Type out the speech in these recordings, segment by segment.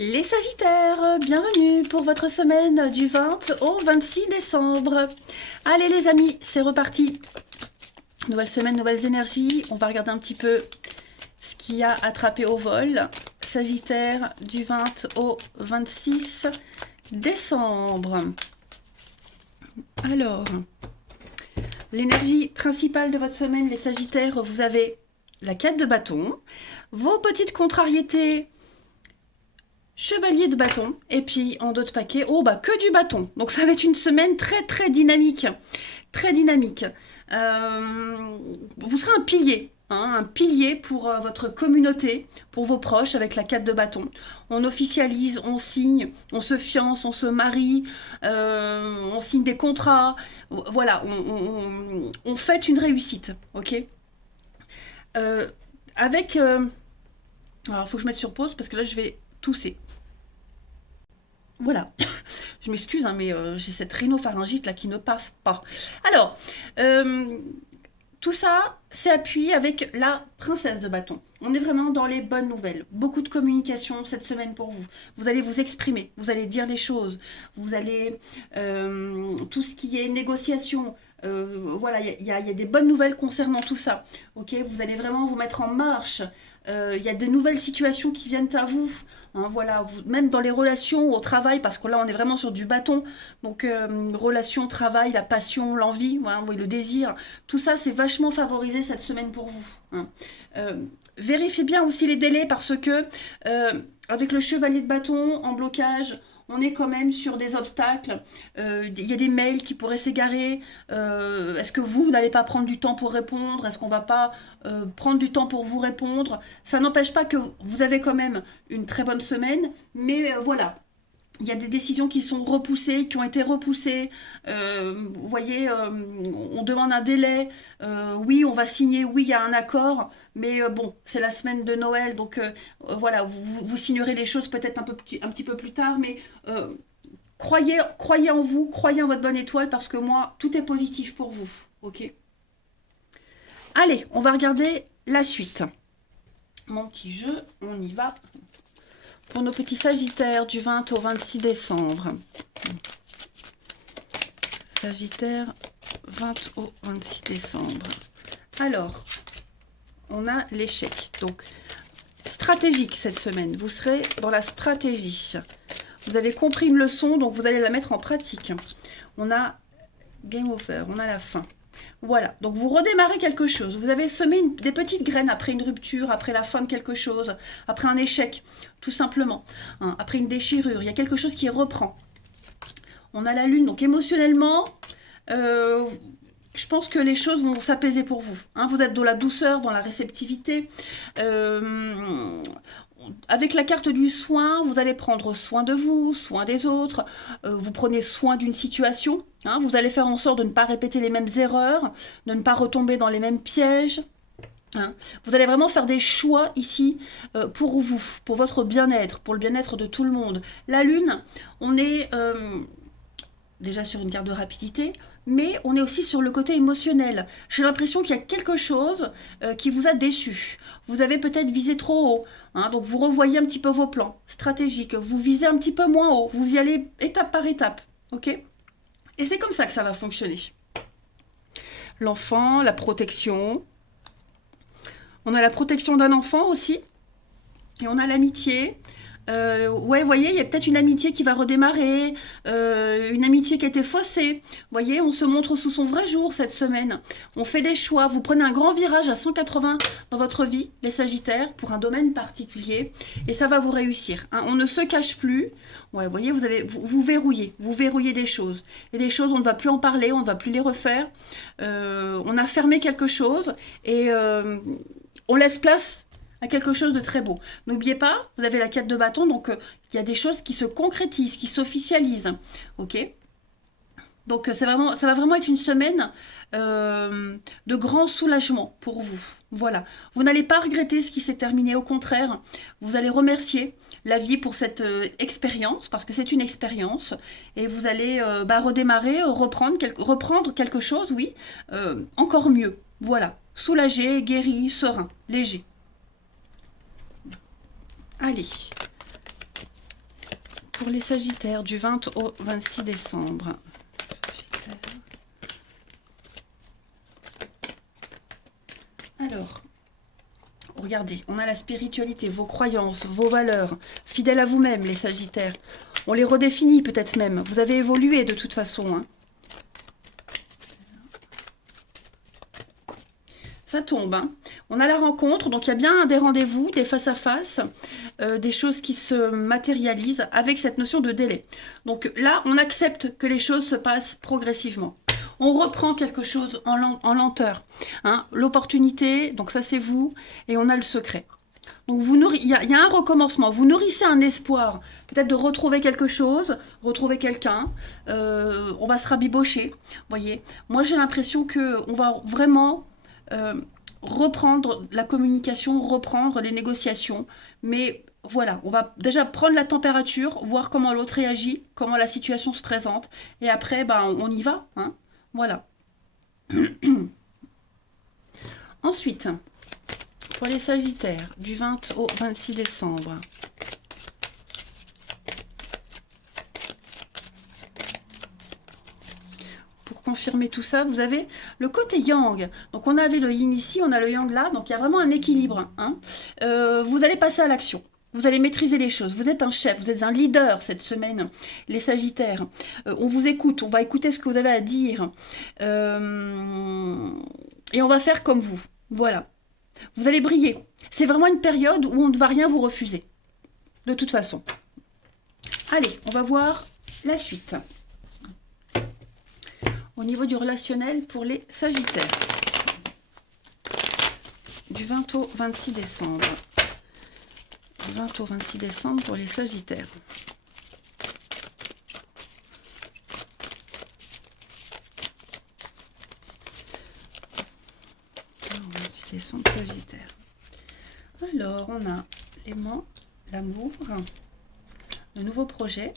Les Sagittaires, bienvenue pour votre semaine du 20 au 26 décembre. Allez les amis, c'est reparti. Nouvelle semaine, nouvelles énergies. On va regarder un petit peu ce qu'il y a attrapé au vol. Sagittaire du 20 au 26 décembre. Alors, l'énergie principale de votre semaine, les Sagittaires, vous avez la 4 de bâton, vos petites contrariétés, chevalier de bâton, et puis en d'autres paquets, oh bah que du bâton. Donc ça va être une semaine très dynamique, très dynamique. Vous serez un pilier pour votre communauté, pour vos proches avec la 4 de bâton. On officialise, on signe, on se fiance, on se marie, on signe des contrats. Voilà, on fait une réussite, ok. Avec... alors, il faut que je mette sur pause parce que là, je vais tousser. Voilà, je m'excuse, hein, mais j'ai cette rhinopharyngite là qui ne passe pas. Alors, tout ça, c'est appuyé avec la princesse de bâton. On est vraiment dans les bonnes nouvelles. Beaucoup de communication cette semaine pour vous. Vous allez vous exprimer, vous allez dire les choses, vous allez... tout ce qui est négociation, voilà, il y a des bonnes nouvelles concernant tout ça. Ok, vous allez vraiment vous mettre en marche. Il y a de nouvelles situations qui viennent à vous. Hein, voilà, même dans les relations au travail, parce que là on est vraiment sur du bâton. Donc relation, travail, la passion, l'envie, voilà, oui, le désir, tout ça c'est vachement favorisé cette semaine pour vous. Hein. Vérifiez bien aussi les délais parce que avec le chevalier de bâton en blocage, on est quand même sur des obstacles. Il y a des mails qui pourraient s'égarer. Est-ce que vous n'allez pas prendre du temps pour répondre? Est-ce qu'on va pas prendre du temps pour vous répondre? Ça n'empêche pas que vous avez quand même une très bonne semaine, mais voilà. Il y a des décisions qui sont repoussées, qui ont été repoussées. Vous voyez, on demande un délai. Oui, on va signer. Oui, il y a un accord. Mais bon, c'est la semaine de Noël. Donc voilà, vous signerez les choses peut-être un petit peu plus tard. Mais croyez en vous, croyez en votre bonne étoile parce que moi, tout est positif pour vous. Ok. Allez, on va regarder la suite. Mon petit jeu, on y va. Pour nos petits Sagittaires du 20 au 26 décembre. Sagittaire 20 au 26 décembre. Alors, on a l'échec. Donc, stratégique cette semaine. Vous serez dans la stratégie. Vous avez compris une leçon, donc vous allez la mettre en pratique. On a game over, on a la fin. Voilà, donc vous redémarrez quelque chose. Vous avez semé des petites graines après une rupture, après la fin de quelque chose, après un échec, tout simplement. Hein, après une déchirure, il y a quelque chose qui reprend. On a la lune, donc émotionnellement, je pense que les choses vont s'apaiser pour vous. Hein, vous êtes dans la douceur, dans la réceptivité. Avec la carte du soin, vous allez prendre soin de vous, soin des autres, vous prenez soin d'une situation, hein, vous allez faire en sorte de ne pas répéter les mêmes erreurs, de ne pas retomber dans les mêmes pièges. Hein. Vous allez vraiment faire des choix ici pour vous, pour votre bien-être, pour le bien-être de tout le monde. La lune, on est déjà sur une carte de rapidité, mais on est aussi sur le côté émotionnel. J'ai l'impression qu'il y a quelque chose qui vous a déçu. Vous avez peut-être visé trop haut, hein, donc vous revoyez un petit peu vos plans stratégiques, vous visez un petit peu moins haut, vous y allez étape par étape, ok? Et c'est comme ça que ça va fonctionner. L'enfant, la protection. On a la protection d'un enfant aussi, et on a l'amitié. Ouais, vous voyez, il y a peut-être une amitié qui va redémarrer, une amitié qui a été faussée. Vous voyez, on se montre sous son vrai jour cette semaine. On fait des choix. Vous prenez un grand virage à 180 dans votre vie, les Sagittaires, pour un domaine particulier, et ça va vous réussir. Hein. On ne se cache plus. Ouais, vous voyez, vous verrouillez des choses. Et des choses, on ne va plus en parler, on ne va plus les refaire. On a fermé quelque chose et on laisse place à quelque chose de très beau. N'oubliez pas, vous avez la 4 de bâton, donc il y a des choses qui se concrétisent, qui s'officialisent. Ok. Donc ça va vraiment être une semaine de grand soulagement pour vous. Voilà. Vous n'allez pas regretter ce qui s'est terminé. Au contraire, vous allez remercier la vie pour cette expérience, parce que c'est une expérience. Et vous allez redémarrer, reprendre quelque chose, oui, encore mieux. Voilà. Soulagé, guéri, serein, léger. Allez, Pour les Sagittaires, du 20 au 26 décembre. Alors, regardez, on a la spiritualité, vos croyances, vos valeurs, fidèles à vous-même, les Sagittaires. On les redéfinit peut-être même. Vous avez évolué de toute façon. Hein. Ça tombe. Hein. On a la rencontre, donc il y a bien des rendez-vous, des face-à-face, des choses qui se matérialisent avec cette notion de délai. Donc là, on accepte que les choses se passent progressivement. On reprend quelque chose en lenteur. Hein. L'opportunité, donc ça c'est vous, et on a le secret. Donc il y a un recommencement. Vous nourrissez un espoir, peut-être de retrouver quelque chose, retrouver quelqu'un. On va se rabibocher, voyez. Moi j'ai l'impression qu'on va vraiment reprendre la communication, reprendre les négociations. Mais voilà, on va déjà prendre la température, voir comment l'autre réagit, comment la situation se présente. Et après, ben, on y va. Hein. Voilà. Ensuite, pour les Sagittaires, du 20 au 26 décembre. Pour confirmer tout ça, vous avez le côté yang. Donc on avait le yin ici, on a le yang là, donc il y a vraiment un équilibre. Hein. Vous allez passer à l'action. Vous allez maîtriser les choses. Vous êtes un chef, vous êtes un leader cette semaine, les Sagittaires. On vous écoute, on va écouter ce que vous avez à dire. Et on va faire comme vous. Voilà. Vous allez briller. C'est vraiment une période où on ne va rien vous refuser. De toute façon. Allez, on va voir la suite. Au niveau du relationnel pour les Sagittaires. Du 20 au 26 décembre. 20 au 26 décembre pour les Sagittaires. Au 26 décembre, Sagittaire. Alors, on a l'aimant, l'amour, de nouveaux projets.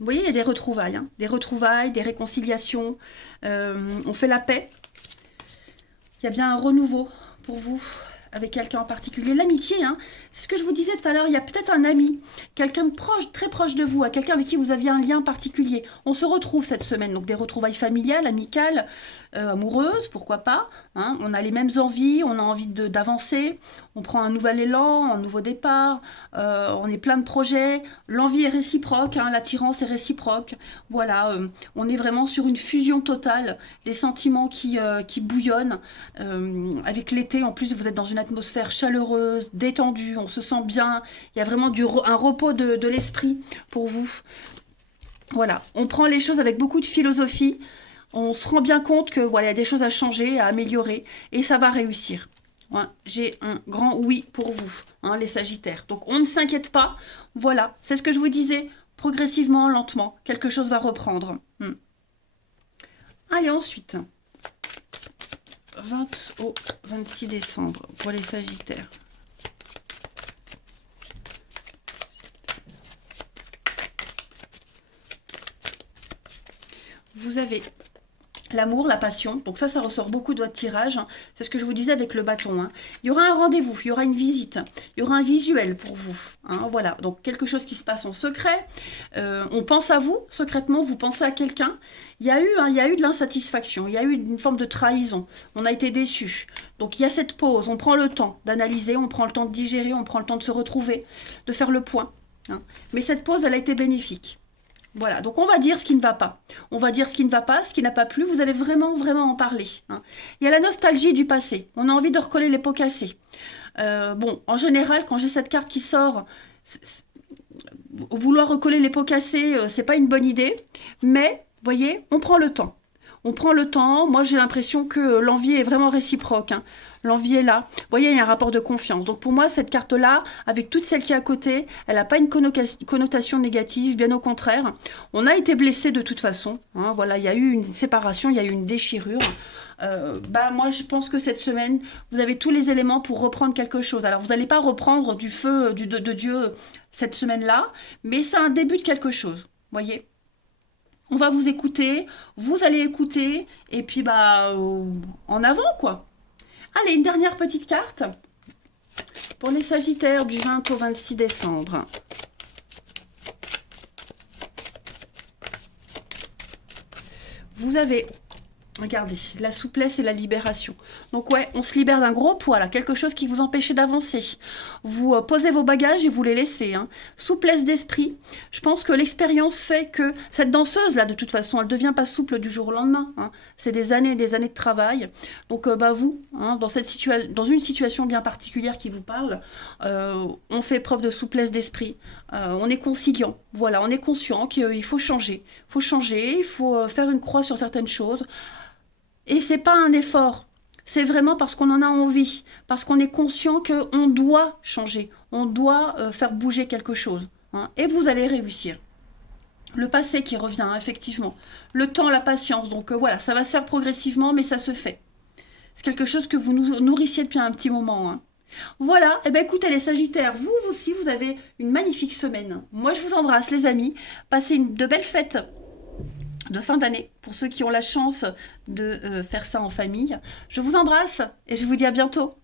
Vous voyez, il y a des retrouvailles, hein, des réconciliations. On fait la paix. Il y a bien un renouveau pour vous. Avec quelqu'un en particulier. L'amitié, hein, c'est ce que je vous disais tout à l'heure, il y a peut-être un ami, quelqu'un de proche, très proche de vous, à quelqu'un avec qui vous aviez un lien particulier. On se retrouve cette semaine, donc des retrouvailles familiales, amicales, amoureuses, pourquoi pas. Hein, on a les mêmes envies, on a envie d'avancer, on prend un nouvel élan, un nouveau départ, on est plein de projets, l'envie est réciproque, hein, l'attirance est réciproque. Voilà, on est vraiment sur une fusion totale, des sentiments qui bouillonnent. Avec l'été, en plus, vous êtes dans une atmosphère chaleureuse, détendue, on se sent bien, il y a vraiment un repos de l'esprit pour vous. Voilà, on prend les choses avec beaucoup de philosophie, on se rend bien compte que voilà, il y a des choses à changer, à améliorer, et ça va réussir. Ouais, j'ai un grand oui pour vous, hein, les Sagittaires. Donc on ne s'inquiète pas, voilà, c'est ce que je vous disais, progressivement, lentement, quelque chose va reprendre. Allez, ensuite... 20 au 26 décembre pour les Sagittaires. Vous avez l'amour, la passion. Donc ça ressort beaucoup de votre tirage. Hein. C'est ce que je vous disais avec le bâton. Hein. Il y aura un rendez-vous, il y aura une visite, il y aura un visuel pour vous. Hein. Voilà, donc quelque chose qui se passe en secret. On pense à vous, secrètement, vous pensez à quelqu'un. Il y a eu de l'insatisfaction, il y a eu une forme de trahison. On a été déçus. Donc il y a cette pause, on prend le temps d'analyser, on prend le temps de digérer, on prend le temps de se retrouver, de faire le point. Hein. Mais cette pause, elle a été bénéfique. Voilà, donc on va dire ce qui ne va pas. On va dire ce qui ne va pas, ce qui n'a pas plu. Vous allez vraiment, vraiment en parler. Hein. Il y a la nostalgie du passé. On a envie de recoller les pots cassés. Bon, en général, quand j'ai cette carte qui sort, vouloir recoller les pots cassés, c'est pas une bonne idée. Mais, vous voyez, on prend le temps. On prend le temps. Moi, j'ai l'impression que l'envie est vraiment réciproque. Hein. L'envie est là. Vous voyez, il y a un rapport de confiance. Donc pour moi, cette carte-là, avec toutes celles qui est à côté, elle n'a pas une connotation négative, bien au contraire. On a été blessé de toute façon. Hein, voilà, il y a eu une séparation, il y a eu une déchirure. Moi, je pense que cette semaine, vous avez tous les éléments pour reprendre quelque chose. Alors, vous n'allez pas reprendre du feu de Dieu cette semaine-là, mais c'est un début de quelque chose. Voyez ? On va vous écouter, vous allez écouter, et puis en avant, quoi. Allez, une dernière petite carte pour les Sagittaires du 20 au 26 décembre. vous avez, regardez, la souplesse et la libération. Donc ouais, on se libère d'un gros poids, là, quelque chose qui vous empêchait d'avancer. Vous posez vos bagages et vous les laissez. Hein. Souplesse d'esprit. Je pense que l'expérience fait que cette danseuse-là, de toute façon, elle ne devient pas souple du jour au lendemain. Hein. C'est des années et des années de travail. Donc vous, hein, dans une situation bien particulière qui vous parle, on fait preuve de souplesse d'esprit. On est conciliant. Voilà, on est conscient qu'il faut changer. Il faut faire une croix sur certaines choses. Et c'est pas un effort, c'est vraiment parce qu'on en a envie, parce qu'on est conscient qu'on doit changer, on doit faire bouger quelque chose. Hein, et vous allez réussir. Le passé qui revient, hein, effectivement. Le temps, la patience. Donc voilà, ça va se faire progressivement, mais ça se fait. C'est quelque chose que vous nous nourrissiez depuis un petit moment. Hein. Voilà, et bien écoutez les Sagittaires, vous aussi, vous avez une magnifique semaine. Moi, je vous embrasse les amis. Passez de belles fêtes de fin d'année, pour ceux qui ont la chance de faire ça en famille. Je vous embrasse et je vous dis à bientôt.